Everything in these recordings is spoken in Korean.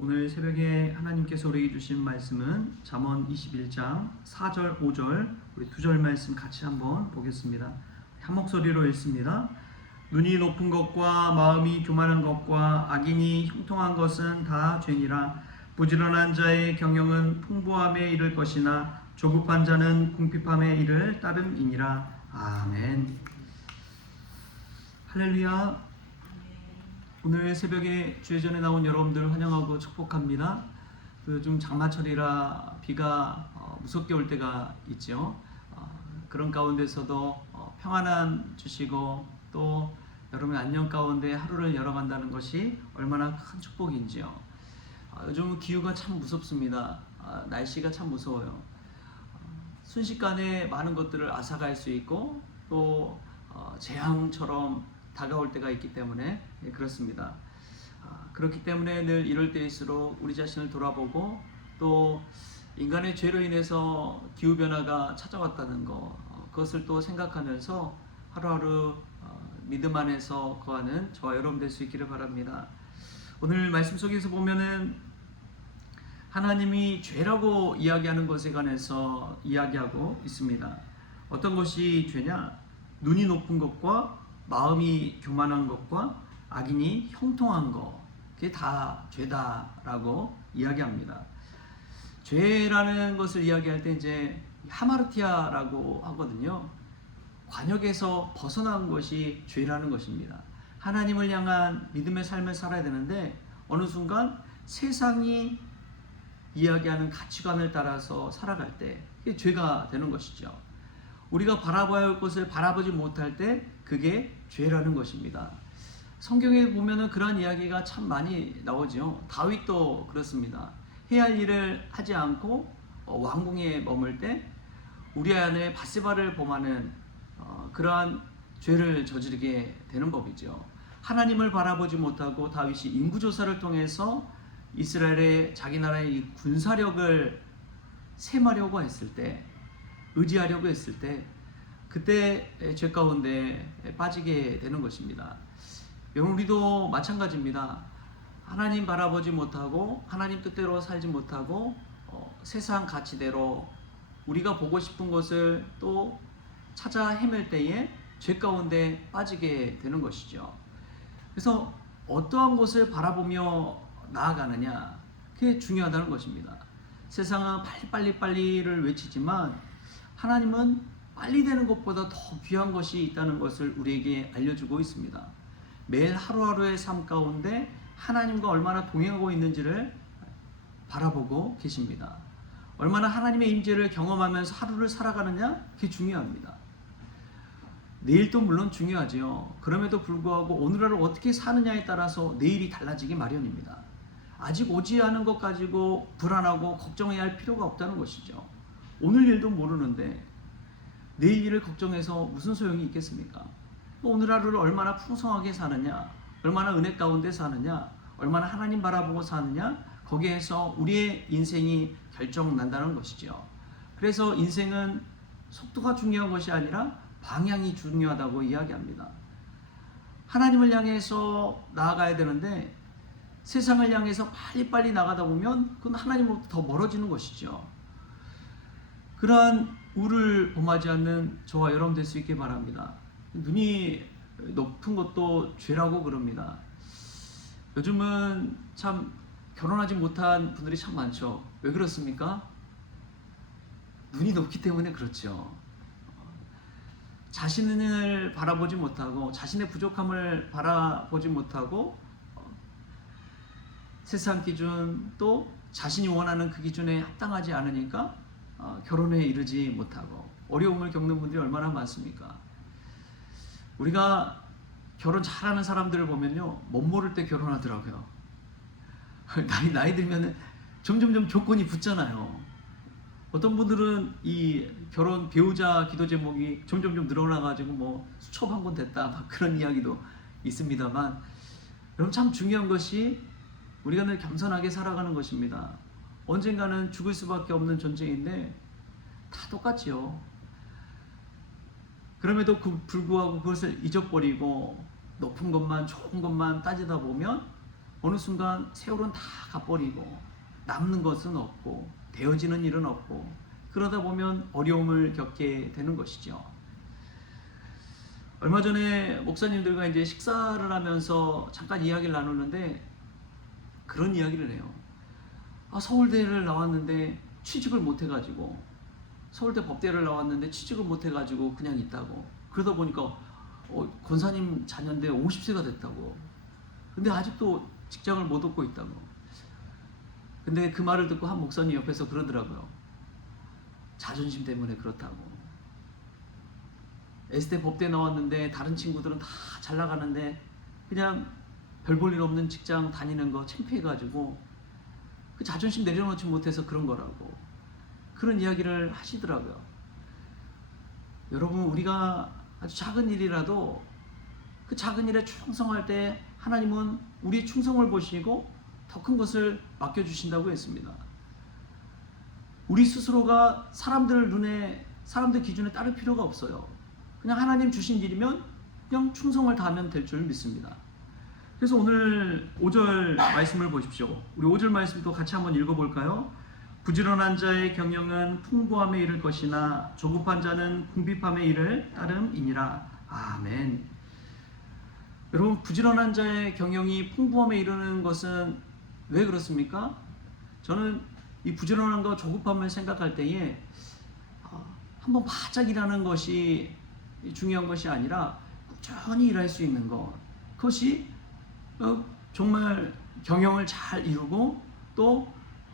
오늘 새벽에 하나님께서 우리에게 주신 말씀은 잠언 21장 4절 5절 우리 두 절 말씀 같이 한번 보겠습니다. 한 목소리로 읽습니다. 눈이 높은 것과 마음이 교만한 것과 악인이 형통한 것은 다 죄니라. 부지런한 자의 경영은 풍부함에 이를 것이나 조급한 자는 궁핍함에 이를 따름이니라. 아멘. 할렐루야. 오늘 새벽에 주회전에 나온 여러분들 환영하고 축복합니다. 요즘 장마철이라 비가 무섭게 올 때가 있죠. 그런 가운데서도 평안한 주시고 또 여러분의 안녕 가운데 하루를 열어간다는 것이 얼마나 큰 축복인지요. 요즘 기후가 참 무섭습니다. 날씨가 참 무서워요. 순식간에 많은 것들을 앗아갈 수 있고 또 재앙처럼 다가올 때가 있기 때문에 그렇습니다. 그렇기 때문에 늘 이럴 때일수록 우리 자신을 돌아보고 또 인간의 죄로 인해서 기후변화가 찾아왔다는 것, 그것을 또 생각하면서 하루하루 믿음 안에서 거하는 저와 여러분 될 수 있기를 바랍니다. 오늘 말씀 속에서 보면은 하나님이 죄라고 이야기하는 것에 관해서 이야기하고 있습니다. 어떤 것이 죄냐? 눈이 높은 것과 마음이 교만한 것과 악인이 형통한 것, 그게 다 죄다라고 이야기합니다. 죄라는 것을 이야기할 때 이제 하마르티아라고 하거든요. 관역에서 벗어난 것이 죄라는 것입니다. 하나님을 향한 믿음의 삶을 살아야 되는데 어느 순간 세상이 이야기하는 가치관을 따라서 살아갈 때 그게 죄가 되는 것이죠. 우리가 바라봐야 할 것을 바라보지 못할 때 그게 죄라는 것입니다. 성경에 보면은 그런 이야기가 참 많이 나오죠. 다윗도 그렇습니다. 해야 할 일을 하지 않고 왕궁에 머물 때 우리아의 밧세바를 범하는 그러한 죄를 저지르게 되는 법이죠. 하나님을 바라보지 못하고 다윗이 인구조사를 통해서 이스라엘의 자기 나라의 이 군사력을 셈하려고 했을 때, 의지하려고 했을 때 그때 죄 가운데 빠지게 되는 것입니다. 여러분, 우리도 마찬가지입니다. 하나님 바라보지 못하고 하나님 뜻대로 살지 못하고 세상 가치대로 우리가 보고 싶은 것을 또 찾아 헤맬 때에 죄 가운데 빠지게 되는 것이죠. 그래서 어떠한 것을 바라보며 나아가느냐, 그게 중요하다는 것입니다. 세상은 빨리빨리를 외치지만 하나님은 빨리 되는 것보다 더 귀한 것이 있다는 것을 우리에게 알려주고 있습니다. 매일 하루하루의 삶 가운데 하나님과 얼마나 동행하고 있는지를 바라보고 계십니다. 얼마나 하나님의 임재를 경험하면서 하루를 살아가느냐, 그게 중요합니다. 내일도 물론 중요하지요. 그럼에도 불구하고 오늘 하루 어떻게 사느냐에 따라서 내일이 달라지기 마련입니다. 아직 오지 않은 것 가지고 불안하고 걱정해야 할 필요가 없다는 것이죠. 오늘 일도 모르는데 내일 일을 걱정해서 무슨 소용이 있겠습니까? 오늘 하루를 얼마나 풍성하게 사느냐, 얼마나 은혜 가운데 사느냐, 얼마나 하나님 바라보고 사느냐, 거기에서 우리의 인생이 결정난다는 것이죠. 그래서 인생은 속도가 중요한 것이 아니라 방향이 중요하다고 이야기합니다. 하나님을 향해서 나아가야 되는데 세상을 향해서 빨리빨리 나가다 보면 그건 하나님으로부터 더 멀어지는 것이죠. 그러한 우를 범하지 않는 저와 여러분 될 수 있게 바랍니다. 눈이 높은 것도 죄라고 그럽니다. 요즘은 참 결혼하지 못한 분들이 참 많죠. 왜 그렇습니까? 눈이 높기 때문에 그렇죠. 자신을 바라보지 못하고 자신의 부족함을 바라보지 못하고 세상 기준 또 자신이 원하는 그 기준에 합당하지 않으니까 결혼에 이르지 못하고 어려움을 겪는 분들이 얼마나 많습니까? 우리가 결혼 잘하는 사람들을 보면요, 못 모를 때 결혼하더라고요. 나이 들면 점점점 조건이 붙잖아요. 어떤 분들은 이 결혼 배우자 기도 제목이 점점점 늘어나가지고 뭐 수첩 한 권 됐다, 막 그런 이야기도 있습니다만, 여러분 참 중요한 것이 우리가 늘 겸손하게 살아가는 것입니다. 언젠가는 죽을 수밖에 없는 존재인데 다 똑같지요. 그럼에도 불구하고 그것을 잊어버리고 높은 것만 좋은 것만 따지다 보면 어느 순간 세월은 다 가버리고 남는 것은 없고 되어지는 일은 없고 그러다 보면 어려움을 겪게 되는 것이죠. 얼마 전에 목사님들과 이제 식사를 하면서 잠깐 이야기를 나누는데 그런 이야기를 해요. 서울대를 나왔는데 취직을 못 해가지고, 서울대 법대를 나왔는데 취직을 못 해가지고 그냥 있다고. 그러다 보니까 권사님 자녀인데 50세가 됐다고. 근데 아직도 직장을 못 얻고 있다고. 근데 그 말을 듣고 한 목사님 옆에서 그러더라고요. 자존심 때문에 그렇다고. S대 법대 나왔는데 다른 친구들은 다 잘 나가는데 그냥 별 볼 일 없는 직장 다니는 거 창피해가지고 그 자존심 내려놓지 못해서 그런 거라고. 그런 이야기를 하시더라고요. 여러분, 우리가 아주 작은 일이라도 그 작은 일에 충성할 때 하나님은 우리의 충성을 보시고 더 큰 것을 맡겨주신다고 했습니다. 우리 스스로가 사람들 눈에, 사람들 기준에 따를 필요가 없어요. 그냥 하나님 주신 일이면 그냥 충성을 다하면 될 줄 믿습니다. 그래서 오늘 5절 말씀을 보십시오. 우리 5절 말씀도 같이 한번 읽어볼까요? 부지런한 자의 경영은 풍부함에 이를 것이나 조급한 자는 궁핍함에 이를 따름이니라. 아멘. 여러분, 부지런한 자의 경영이 풍부함에 이르는 것은 왜 그렇습니까? 저는 이 부지런함과 조급함을 생각할 때에 한번 바짝 일하는 것이 중요한 것이 아니라 꾸준히 일할 수 있는 것, 그것이 정말 경영을 잘 이루고, 또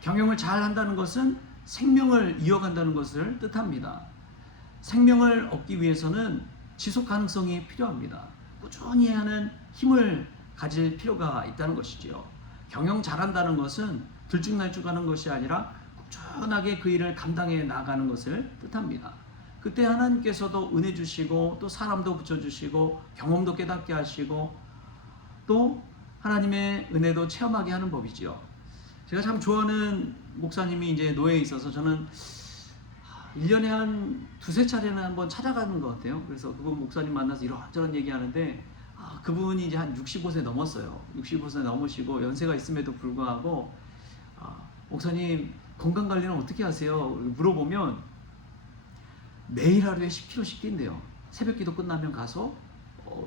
경영을 잘 한다는 것은 생명을 이어간다는 것을 뜻합니다. 생명을 얻기 위해서는 지속 가능성이 필요합니다. 꾸준히 하는 힘을 가질 필요가 있다는 것이지요. 경영 잘한다는 것은 들쭉날쭉하는 것이 아니라 꾸준하게 그 일을 감당해 나가는 것을 뜻합니다. 그때 하나님께서도 은혜 주시고, 또 사람도 붙여주시고, 경험도 깨닫게 하시고, 또 하나님의 은혜도 체험하게 하는 법이지요. 제가 참 좋아하는 목사님이 이제 노예에 있어서 저는 1년에 한 두세 차례는 한번 찾아가는 것 같아요. 그래서 그분 목사님 만나서 이런저런 얘기하는데 그분이 이제 한 65세 넘었어요. 65세 넘으시고 연세가 있음에도 불구하고 목사님 건강관리는 어떻게 하세요? 물어보면 매일 하루에 10km씩 뛴대요. 새벽기도 끝나면 가서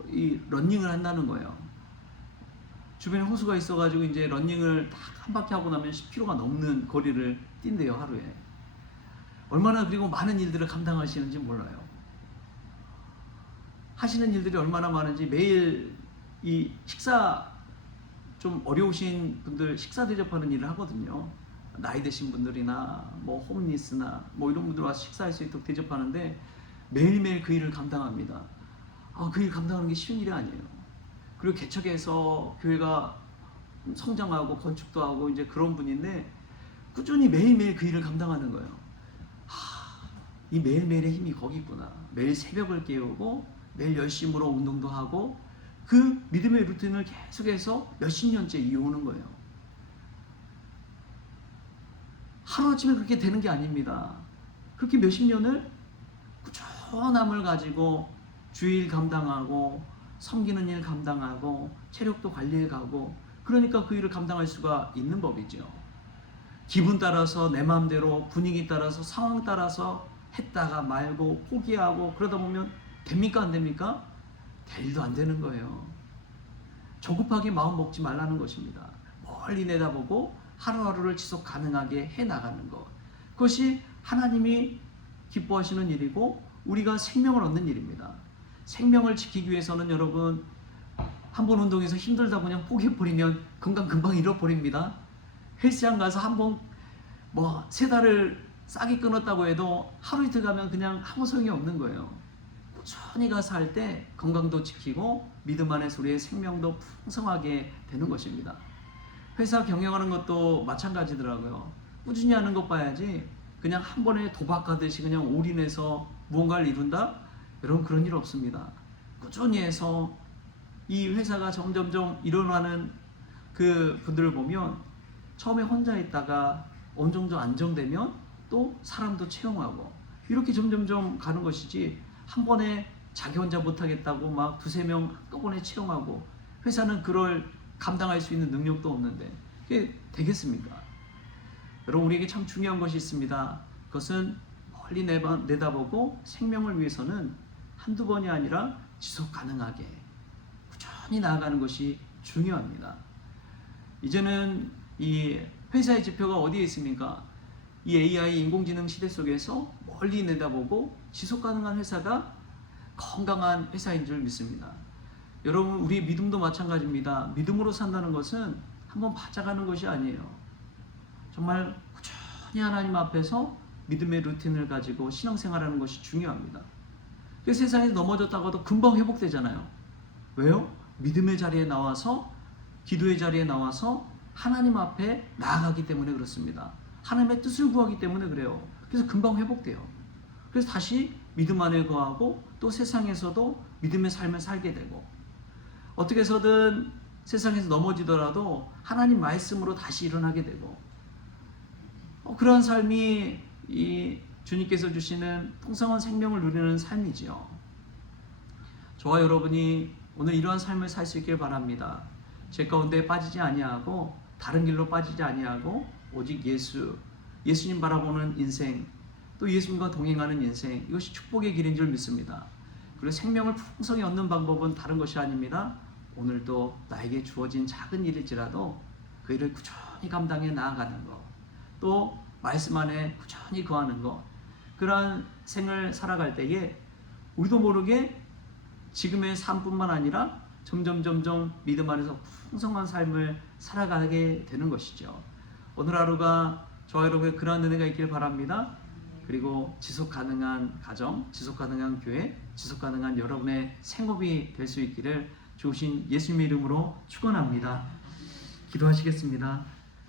이 러닝을 한다는 거예요. 주변에 호수가 있어가지고 이제 러닝을 딱 한 바퀴 하고 나면 10km가 넘는 거리를 뛴대요, 하루에. 얼마나 그리고 많은 일들을 감당하시는지 몰라요. 하시는 일들이 얼마나 많은지 매일 이 식사, 좀 어려우신 분들 식사 대접하는 일을 하거든요. 나이 드신 분들이나 뭐 홈리스나 뭐 이런 분들 와서 식사할 수 있도록 대접하는데 매일매일 그 일을 감당합니다. 그 일 감당하는 게 쉬운 일이 아니에요. 그리고 개척해서 교회가 성장하고 건축도 하고 이제 그런 분인데 꾸준히 매일매일 그 일을 감당하는 거예요. 이 매일매일의 힘이 거기 있구나. 매일 새벽을 깨우고 매일 열심으로 운동도 하고 그 믿음의 루틴을 계속해서 몇십 년째 이어오는 거예요. 하루아침에 그렇게 되는 게 아닙니다. 그렇게 몇십 년을 꾸준함을 가지고 주일 감당하고 섬기는 일 감당하고 체력도 관리해 가고, 그러니까 그 일을 감당할 수가 있는 법이죠. 기분 따라서 내 마음대로, 분위기 따라서, 상황 따라서 했다가 말고 포기하고 그러다 보면 됩니까 안 됩니까? 될 일도 안 되는 거예요. 조급하게 마음 먹지 말라는 것입니다. 멀리 내다보고 하루하루를 지속 가능하게 해나가는 것, 그것이 하나님이 기뻐하시는 일이고 우리가 생명을 얻는 일입니다. 생명을 지키기 위해서는 여러분, 한번 운동해서 힘들다 그냥 포기해버리면 건강 금방 잃어버립니다. 헬스장 가서 한번 뭐 3달을 싸게 끊었다고 해도 하루 이틀 가면 그냥 아무 소용이 없는 거예요. 꾸준히 가서 할 때 건강도 지키고 믿음 안에서 우리의 생명도 풍성하게 되는 것입니다. 회사 경영하는 것도 마찬가지더라고요. 꾸준히 하는 것 봐야지 그냥 한 번에 도박하듯이 그냥 올인해서 무언가를 이룬다? 여러분, 그런 일 없습니다. 꾸준히 해서 이 회사가 점점점 일어나는 그 분들을 보면 처음에 혼자 있다가 어느 정도 안정되면 또 사람도 채용하고 이렇게 점점점 가는 것이지, 한 번에 자기 혼자 못하겠다고 막 두세 명 한꺼번에 채용하고, 회사는 그럴 감당할 수 있는 능력도 없는데 그게 되겠습니까? 여러분, 우리에게 참 중요한 것이 있습니다. 그것은 멀리 내다보고 생명을 위해서는 한두 번이 아니라 지속 가능하게 꾸준히 나아가는 것이 중요합니다. 이제는 이 회사의 지표가 어디에 있습니까? 이 AI 인공지능 시대 속에서 멀리 내다보고 지속 가능한 회사가 건강한 회사인 줄 믿습니다. 여러분, 우리의 믿음도 마찬가지입니다. 믿음으로 산다는 것은 한번 받아가는 것이 아니에요. 정말 꾸준히 하나님 앞에서 믿음의 루틴을 가지고 신앙생활하는 것이 중요합니다. 세상에서 넘어졌다가도 금방 회복되잖아요. 왜요? 믿음의 자리에 나와서, 기도의 자리에 나와서 하나님 앞에 나아가기 때문에 그렇습니다. 하나님의 뜻을 구하기 때문에 그래요. 그래서 금방 회복돼요. 그래서 다시 믿음 안에 거하고 또 세상에서도 믿음의 삶을 살게 되고, 어떻게 해서든 세상에서 넘어지더라도 하나님 말씀으로 다시 일어나게 되고, 그러한 삶이 이 주님께서 주시는 풍성한 생명을 누리는 삶이지요. 저와 여러분이 오늘 이러한 삶을 살 수 있길 바랍니다. 죄 가운데 빠지지 아니하고 다른 길로 빠지지 아니하고 오직 예수님 바라보는 인생, 또 예수님과 동행하는 인생, 이것이 축복의 길인 줄 믿습니다. 그리고 생명을 풍성히 얻는 방법은 다른 것이 아닙니다. 오늘도 나에게 주어진 작은 일일지라도 그 일을 꾸준히 감당해 나아가는 것, 또 말씀 안에 꾸준히 거하는 것, 그러한 생을 살아갈 때에 우리도 모르게 지금의 삶뿐만 아니라 점점 믿음 안에서 풍성한 삶을 살아가게 되는 것이죠. 오늘 하루가 저와 여러분의 그러한 은혜가 있길 바랍니다. 그리고 지속 가능한 가정, 지속 가능한 교회, 지속 가능한 여러분의 생업이 될 수 있기를 주신 예수님의 이름으로 축원합니다. 기도하시겠습니다.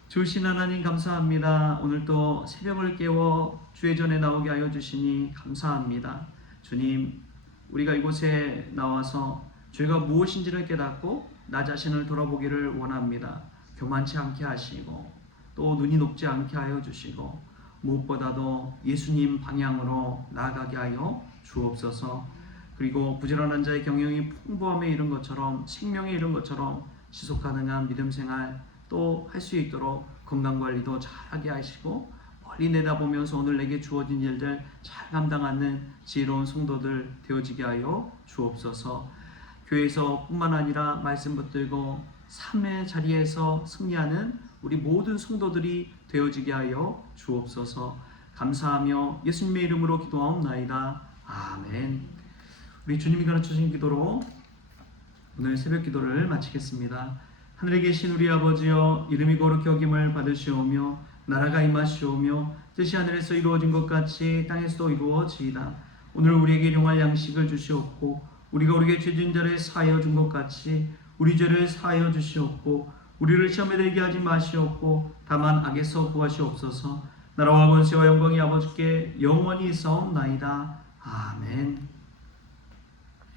주신 하나님 감사합니다. 오늘도 새벽을 깨워 주의 전에 나오게 하여 주시니 감사합니다. 주님, 우리가 이곳에 나와서 죄가 무엇인지를 깨닫고 나 자신을 돌아보기를 원합니다. 교만치 않게 하시고 또 눈이 높지 않게 하여 주시고 무엇보다도 예수님 방향으로 나아가게 하여 주옵소서. 그리고 부지런한 자의 경영이 풍부함에 이른 것처럼, 생명에 이른 것처럼 지속 가능한 믿음 생활 또 할 수 있도록 건강관리도 잘하게 하시고, 멀리 내다보면서 오늘 내게 주어진 일들 잘 감당하는 지혜로운 성도들 되어지게 하여 주옵소서. 교회에서 뿐만 아니라 말씀 붙들고 삶의 자리에서 승리하는 우리 모든 성도들이 되어지게 하여 주옵소서. 감사하며 예수님의 이름으로 기도하옵나이다. 아멘. 우리 주님이 가르쳐주신 기도로 오늘 새벽 기도를 마치겠습니다. 하늘에 계신 우리 아버지여, 이름이 거룩히 여김을 받으시오며 나라가 임하시오며 뜻이 하늘에서 이루어진 것 같이 땅에서도 이루어지이다. 오늘 우리에게 일용할 양식을 주시옵고 우리가 우리에게 죄진 자를 사하여 준 것 같이 우리 죄를 사하여 주시옵고 우리를 시험에 들게 하지 마시옵고 다만 악에서 구하시옵소서. 나라와 권세와 영광이 아버지께 영원히 있사옵나이다. 아멘.